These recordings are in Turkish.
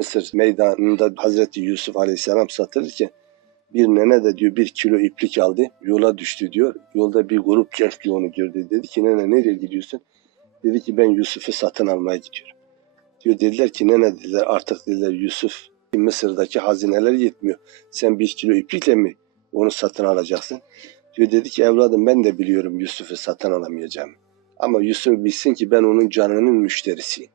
Mısır meydanında Hazreti Yusuf Aleyhisselam satılırken bir nene de diyor bir kilo iplik aldı. Yola düştü diyor. Yolda bir grup genç onu gördü. Dedi ki nene nereye gidiyorsun? Dedi ki ben Yusuf'u satın almaya gidiyorum. Diyor dediler ki nene dediler artık dediler Yusuf Mısır'daki hazineler yetmiyor. Sen bir kilo iplikle mi onu satın alacaksın? Diyor dedi ki evladım ben de biliyorum Yusuf'u satın alamayacağım. Ama Yusuf bilsin ki ben onun canının müşterisiyim.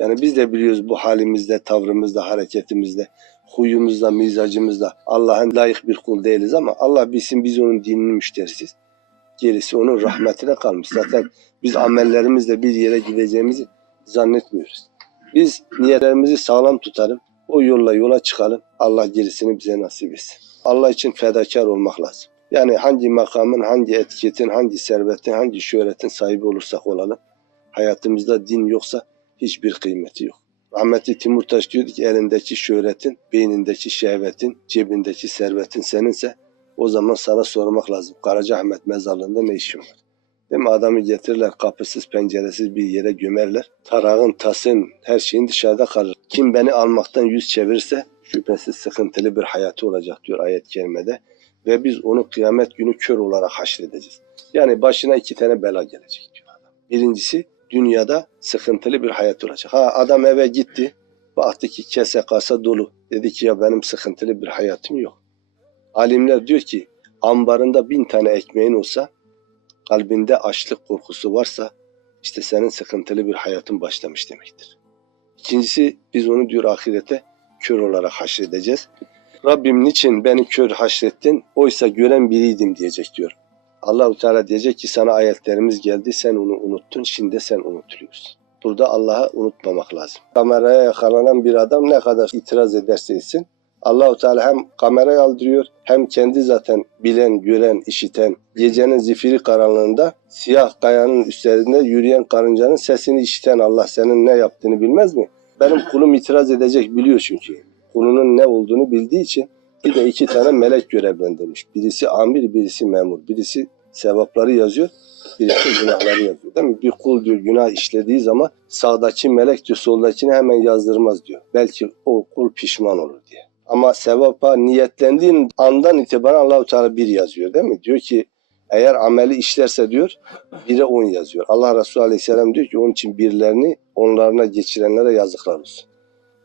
Yani biz de biliyoruz bu halimizde, tavrımızda, hareketimizde, huyumuzda, mizacımızda Allah'ın layık bir kul değiliz ama Allah bilsin biz onun dininin müşterisiyiz. Gerisi onun rahmetine kalmış. Zaten biz amellerimizle bir yere gideceğimizi zannetmiyoruz. Biz niyetlerimizi sağlam tutalım. O yolla yola çıkalım. Allah gerisini bize nasip etsin. Allah için fedakar olmak lazım. Yani hangi makamın, hangi etiketin, hangi servetin, hangi şöhretin sahibi olursak olalım. Hayatımızda din yoksa hiçbir kıymeti yok. Rahmetli Timurtaş diyordu ki elindeki şöhretin, beynindeki şehvetin, cebindeki servetin seninse o zaman sana sormak lazım. Karacaahmet mezarlığında ne işin var? Değil mi? Adamı getirirler kapısız penceresiz bir yere gömerler. Tarağın, tasın, her şeyin dışarıda kalır. Kim beni almaktan yüz çevirirse şüphesiz sıkıntılı bir hayatı olacak diyor ayet-i kerimede. Ve biz onu kıyamet günü kör olarak haşredeceğiz. Yani başına iki tane bela gelecek diyor adam. Birincisi dünyada sıkıntılı bir hayat olacak. Ha adam eve gitti. Baktı ki kese kasa dolu. Dedi ki ya benim sıkıntılı bir hayatım yok. Alimler diyor ki ambarında bin tane ekmeğin olsa kalbinde açlık korkusu varsa işte senin sıkıntılı bir hayatın başlamış demektir. İkincisi biz onu diyor ahirete kör olarak haşredeceğiz. Rabbim niçin beni kör haşrettin? Oysa gören biriydim diyecek diyor. Allahu Teala diyecek ki sana ayetlerimiz geldi sen onu unuttun şimdi sen unutuluyorsun. Burada Allah'ı unutmamak lazım. Kameraya yakalanan bir adam ne kadar itiraz ederse etsin Allahu Teala hem kamerayı aldırıyor hem kendi zaten bilen, gören, işiten gecenin zifiri karanlığında siyah kayanın üstlerinde yürüyen karıncanın sesini işiten Allah senin ne yaptığını bilmez mi? Benim kulum itiraz edecek biliyor çünkü. Kulunun ne olduğunu bildiği için bir de iki tane melek görevlendirmiş. Birisi amir, birisi memur. Birisi sevapları yazıyor, birisi günahları yazıyor. Değil mi? Bir kul diyor günah işlediği zaman sağdaki melek diyor soldakini hemen yazdırmaz diyor. Belki o kul pişman olur diye. Ama sevapa niyetlendiğin andan itibaren Allahu Teala bir yazıyor değil mi? Diyor ki eğer ameli işlerse diyor bire on yazıyor. Allah Resulü Aleyhisselam diyor ki onun için birlerini onlarına geçirenlere yazıklar olsun.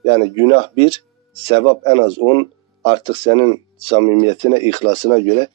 Yani günah bir, sevap en az on. Artık senin samimiyetine, ihlasına göre